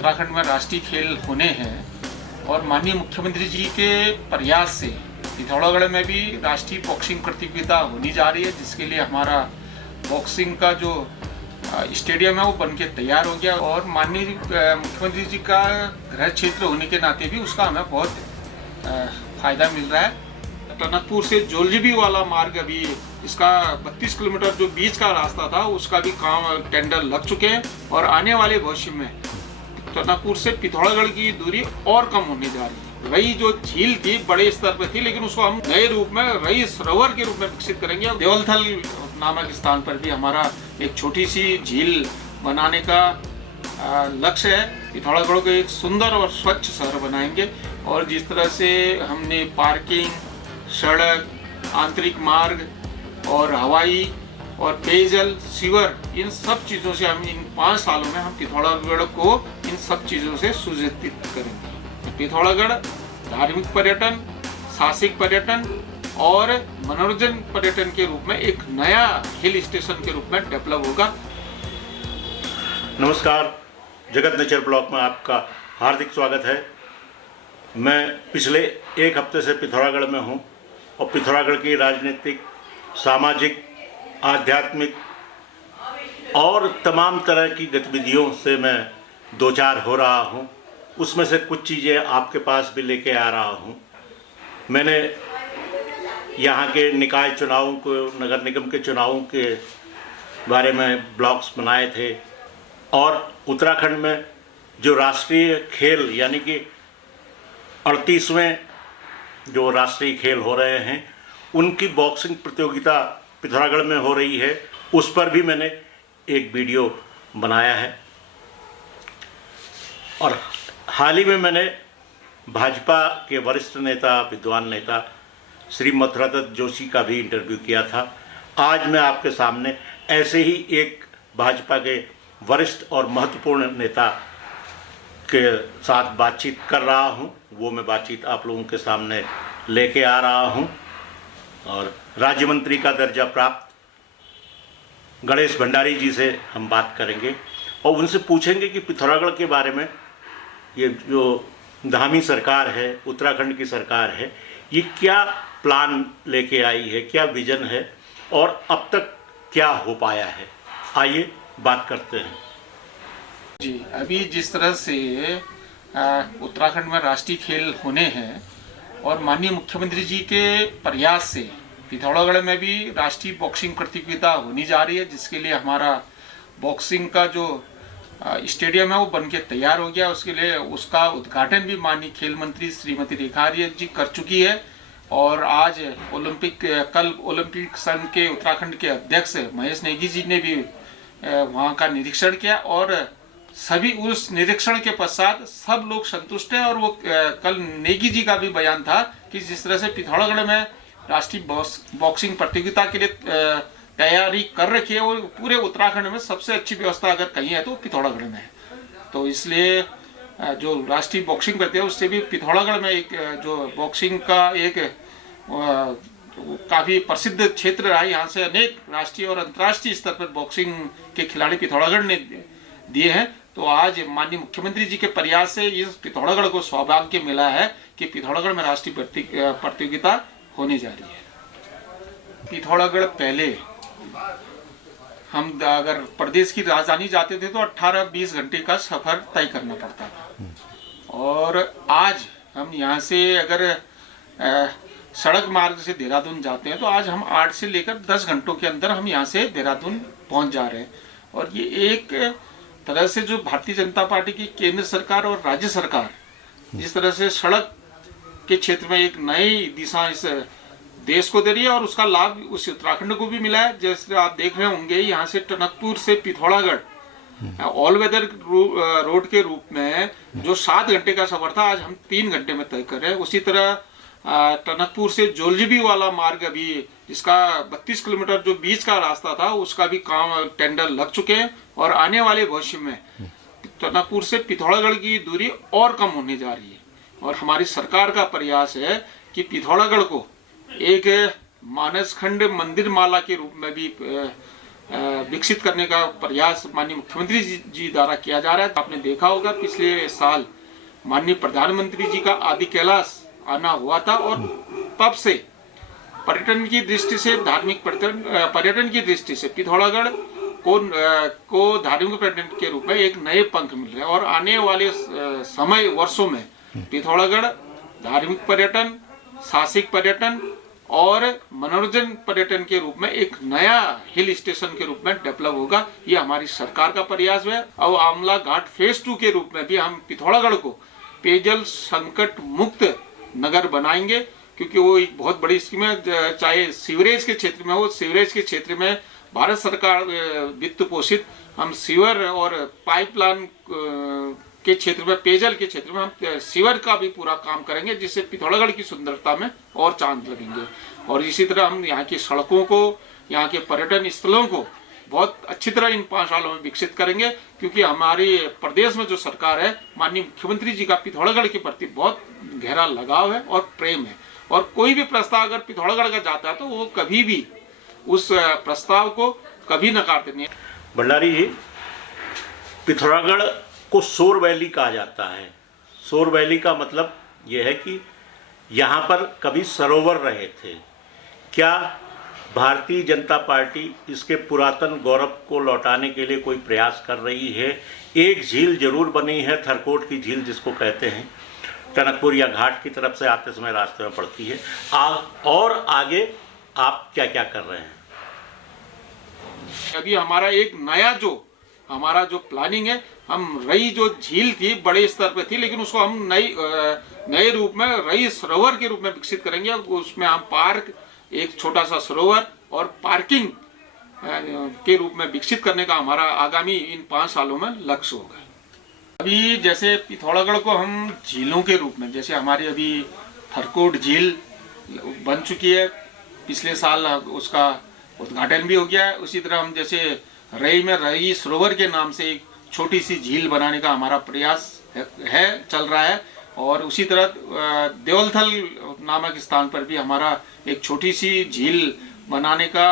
उत्तराखंड में राष्ट्रीय खेल होने हैं और माननीय मुख्यमंत्री जी के प्रयास से पिथौरागढ़ में भी राष्ट्रीय बॉक्सिंग प्रतियोगिता होनी जा रही है, जिसके लिए हमारा बॉक्सिंग का जो स्टेडियम है वो बन के तैयार हो गया और माननीय मुख्यमंत्री जी का गृह क्षेत्र होने के नाते भी उसका हमें बहुत फायदा मिल रहा है। टनकपुर से जोलजीबी वाला मार्ग अभी इसका 32 किलोमीटर जो बीच का रास्ता था उसका भी काम टेंडर लग चुके हैं और आने वाले भविष्य में टनकपुर से पिथौरागढ़ की दूरी और कम होने जा रही है। रही जो झील थी बड़े स्तर पर थी, लेकिन उसको हम नए रूप में रही सरोवर के रूप में विकसित करेंगे। देवलथल नामक स्थान पर भी हमारा एक छोटी सी झील बनाने का लक्ष्य है। पिथौरागढ़ को एक सुंदर और स्वच्छ शहर बनाएंगे और जिस तरह से हमने पार्किंग, सड़क, आंतरिक मार्ग और हवाई और पेयजल, सीवर, इन सब चीज़ों से हम इन 5 सालों में हम पिथौरागढ़ को इन सब चीज़ों से सुसज्जित करेंगे। पिथौरागढ़ धार्मिक पर्यटन, साहसिक पर्यटन और मनोरंजन पर्यटन के रूप में एक नया हिल स्टेशन के रूप में डेवलप होगा। नमस्कार, जगत नेचर ब्लॉग में आपका हार्दिक स्वागत है। मैं पिछले एक हफ्ते से पिथौरागढ़ में हूँ और पिथौरागढ़ की राजनीतिक, सामाजिक, आध्यात्मिक और तमाम तरह की गतिविधियों से मैं दो चार हो रहा हूँ। उसमें से कुछ चीज़ें आपके पास भी लेके आ रहा हूँ। मैंने यहाँ के निकाय चुनावों को, नगर निगम के चुनावों के बारे में ब्लॉग्स बनाए थे और उत्तराखंड में जो राष्ट्रीय खेल यानी कि 38वें जो राष्ट्रीय खेल हो रहे हैं उनकी बॉक्सिंग प्रतियोगिता पिथौरागढ़ में हो रही है, उस पर भी मैंने एक वीडियो बनाया है। और हाल ही में मैंने भाजपा के वरिष्ठ नेता, विद्वान नेता श्री मथुरादत्त जोशी का भी इंटरव्यू किया था। आज मैं आपके सामने ऐसे ही एक भाजपा के वरिष्ठ और महत्वपूर्ण नेता के साथ बातचीत कर रहा हूं। वो मैं बातचीत आप लोगों के सामने लेके आ रहा हूं और राज्य मंत्री का दर्जा प्राप्त गणेश भंडारी जी से हम बात करेंगे और उनसे पूछेंगे कि पिथौरागढ़ के बारे में ये जो धामी सरकार है, उत्तराखंड की सरकार है, ये क्या प्लान लेके आई है, क्या विजन है और अब तक क्या हो पाया है। आइए बात करते हैं। जी, अभी जिस तरह से उत्तराखंड में राष्ट्रीय खेल होने हैं और माननीय मुख्यमंत्री जी के प्रयास से पिथौरागढ़ में भी राष्ट्रीय बॉक्सिंग प्रतियोगिता होनी जा रही है, जिसके लिए हमारा बॉक्सिंग का जो स्टेडियम है वो बन के तैयार हो गया। उसके लिए उसका उद्घाटन भी माननीय खेल मंत्री श्रीमती रेखा आर्य जी कर चुकी है और आज कल ओलंपिक संघ के उत्तराखंड के अध्यक्ष महेश नेगी जी ने भी वहाँ का निरीक्षण किया और सभी उस निरीक्षण के पश्चात सब लोग संतुष्ट हैं। और वो कल नेगी जी का भी बयान था कि जिस तरह से पिथौरागढ़ में राष्ट्रीय बॉक्सिंग प्रतियोगिता के लिए तैयारी कर रखी है, वो पूरे उत्तराखंड में सबसे अच्छी व्यवस्था अगर कहीं है तो पिथौरागढ़ में है। तो इसलिए जो राष्ट्रीय बॉक्सिंग करते हैं उससे भी पिथौरागढ़ में एक जो बॉक्सिंग का एक काफ़ी प्रसिद्ध क्षेत्र रहा है। यहाँ से अनेक राष्ट्रीय और अंतर्राष्ट्रीय स्तर पर बॉक्सिंग के खिलाड़ी पिथौरागढ़ ने दिए हैं। तो आज माननीय मुख्यमंत्री जी के प्रयास से इस पिथौरागढ़ को सौभाग्य मिला है कि पिथौरागढ़ में राष्ट्रीय प्रतियोगिता होने जा रही है। पिथौरागढ़ पहले हम अगर प्रदेश की राजधानी जाते थे तो 18-20 घंटे का सफर तय करना पड़ता था और आज हम यहाँ से अगर सड़क मार्ग से देहरादून जाते हैं तो आज हम 8 से लेकर 10 घंटों के अंदर हम यहाँ से देहरादून पहुँच जा रहे हैं। और ये एक तरह से जो भारतीय जनता पार्टी की केंद्र सरकार और राज्य सरकार जिस तरह से सड़क के क्षेत्र में एक नई दिशा इस देश को दे रही है और उसका लाभ उस उत्तराखंड को भी मिला है। जैसे आप देख रहे होंगे यहाँ से टनकपुर से पिथौरागढ़ ऑल वेदर रोड के रूप में जो 7 घंटे का सफर था आज हम 3 घंटे में तय कर रहे हैं। उसी तरह टनकपुर से जोलजीबी वाला मार्ग अभी इसका 32 किलोमीटर जो बीच का रास्ता था उसका भी काम टेंडर लग चुके हैं और आने वाले भविष्य में टनकपुर से पिथौरागढ़ की दूरी और कम होने जा रही है। और हमारी सरकार का प्रयास है कि पिथौरागढ़ को एक मानस खंड मंदिर माला के रूप में भी विकसित करने का प्रयास माननीय मुख्यमंत्री जी द्वारा किया जा रहा है। आपने देखा होगा पिछले साल माननीय प्रधानमंत्री जी का आदि कैलाश आना हुआ था और तब से पर्यटन की दृष्टि से, धार्मिक पर्यटन की दृष्टि से पिथौरागढ़ को धार्मिक पर्यटन के रूप में एक नए पंख मिल रहे हैं और आने वाले समय वर्षों में पिथौरागढ़ धार्मिक पर्यटन, साहसिक पर्यटन और मनोरंजन पर्यटन के रूप में एक नया हिल स्टेशन के रूप में डेवलप होगा। ये हमारी सरकार का प्रयास है और आमला घाट फेज 2 के रूप में भी हम पिथौरागढ़ को पेयजल संकट मुक्त नगर बनाएंगे, क्योंकि वो एक बहुत बड़ी स्कीम है। चाहे सीवरेज के क्षेत्र में हो, सीवरेज के क्षेत्र में भारत सरकार वित्त पोषित हम सीवर और पाइपलाइन के क्षेत्र में, पेयजल के क्षेत्र में हम सीवर का भी पूरा काम करेंगे, जिससे पिथौरागढ़ की सुंदरता में और चांद लगेंगे। और इसी तरह हम यहाँ की सड़कों को, यहाँ के पर्यटन स्थलों को बहुत अच्छी तरह इन 5 सालों में विकसित करेंगे, क्योंकि हमारी प्रदेश में जो सरकार है, माननीय मुख्यमंत्री जी का पिथौरागढ़ के प्रति बहुत गहरा लगाव है और प्रेम है। और कोई भी प्रस्ताव अगर पिथौरागढ़ का जाता है तो वो कभी भी उस प्रस्ताव को कभी नकारते नहीं। भंडारी जी, पिथौरागढ़ को शोर वैली कहा जाता है। शोर वैली का मतलब यह है कि यहाँ पर कभी सरोवर रहे थे। क्या भारतीय जनता पार्टी इसके पुरातन गौरव को लौटाने के लिए कोई प्रयास कर रही है? एक झील जरूर बनी है, थरकोट की झील जिसको कहते हैं, टनकपुर या घाट की तरफ से आते समय रास्ते में पड़ती है। और आगे आप क्या क्या कर रहे हैं? अभी हमारा एक नया जो प्लानिंग है, हम रई जो झील थी बड़े स्तर पे थी, लेकिन उसको हम नए रूप में रई सरोवर के रूप में विकसित करेंगे। उसमें हम पार्क, एक छोटा सा सरोवर और पार्किंग के रूप में विकसित करने का हमारा आगामी इन 5 सालों में लक्ष्य होगा। अभी जैसे पिथौरागढ़ को हम झीलों के रूप में, जैसे हमारी अभी थरकोट झील बन चुकी है, पिछले साल उसका उद्घाटन भी हो गया है। उसी तरह हम जैसे रई में रई सरोवर के नाम से एक छोटी सी झील बनाने का हमारा प्रयास चल रहा है। और उसी तरह देवलथल नामक स्थान पर भी हमारा एक छोटी सी झील बनाने का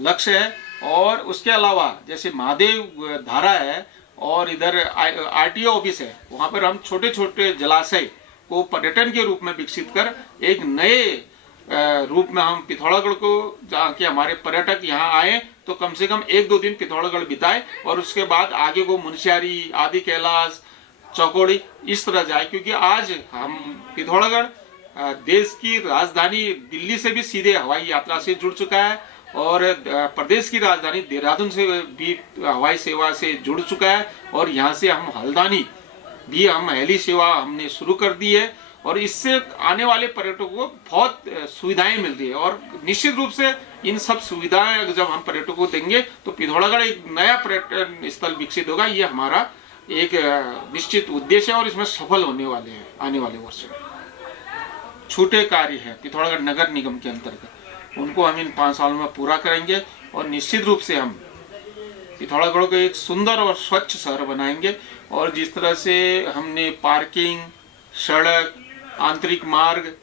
लक्ष्य है। और उसके अलावा जैसे महादेव धारा है और इधर आरटीओ ऑफिस है, वहाँ पर हम छोटे छोटे जलाशय को पर्यटन के रूप में विकसित कर एक नए रूप में हम पिथौरागढ़ को, जहाँ के हमारे पर्यटक यहाँ आए तो कम से कम 1-2 दिन पिथौरागढ़ बिताए और उसके बाद आगे को मुनस्यारी, आदि कैलाश, चौकोड़ी इस तरह जाए। क्योंकि आज हम पिथौरागढ़ देश की राजधानी दिल्ली से भी सीधे हवाई यात्रा से जुड़ चुका है और प्रदेश की राजधानी देहरादून से भी हवाई सेवा से जुड़ चुका है। और यहाँ से हम हल्द्वानी भी हम हेली सेवा हमने शुरू कर दी है और इससे आने वाले पर्यटकों को बहुत सुविधाएं मिल रही है। और निश्चित रूप से इन सब सुविधाएं जब हम पर्यटकों को देंगे तो पिथौरागढ़ एक नया पर्यटन स्थल विकसित होगा। ये हमारा एक निश्चित उद्देश्य है और इसमें सफल होने वाले हैं आने वाले वर्षों में। छोटे कार्य है पिथौरागढ़ नगर निगम के अंतर्गत, उनको हम इन 5 सालों में पूरा करेंगे और निश्चित रूप से हम पिथौरागढ़ को एक सुंदर और स्वच्छ शहर बनाएंगे। और जिस तरह से हमने पार्किंग, सड़क, आंतरिक मार्ग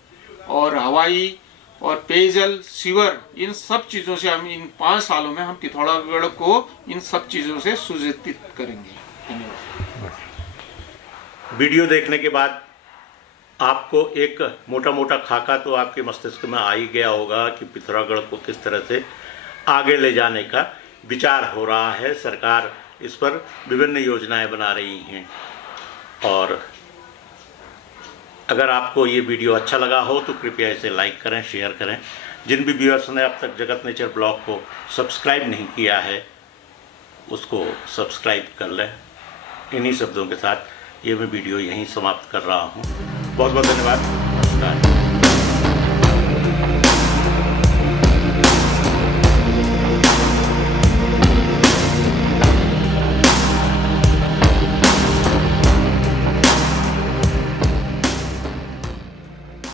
और हवाई और पेयजल, सीवर, इन सब चीज़ों से हम इन 5 सालों में हम पिथौरागढ़ को इन सब चीज़ों से सुसज्जित करेंगे। धन्यवाद। वीडियो देखने के बाद आपको एक मोटा मोटा खाका तो आपके मस्तिष्क में आ ही गया होगा कि पिथौरागढ़ को किस तरह से आगे ले जाने का विचार हो रहा है। सरकार इस पर विभिन्न योजनाएं बना रही हैं। और अगर आपको ये वीडियो अच्छा लगा हो तो कृपया इसे लाइक करें, शेयर करें। जिन भी व्यूअर्स ने अब तक जगत नेचर ब्लॉग को सब्सक्राइब नहीं किया है उसको सब्सक्राइब कर लें। इन्हीं शब्दों के साथ ये मैं वीडियो यहीं समाप्त कर रहा हूँ। बहुत बहुत धन्यवाद। नमस्कार।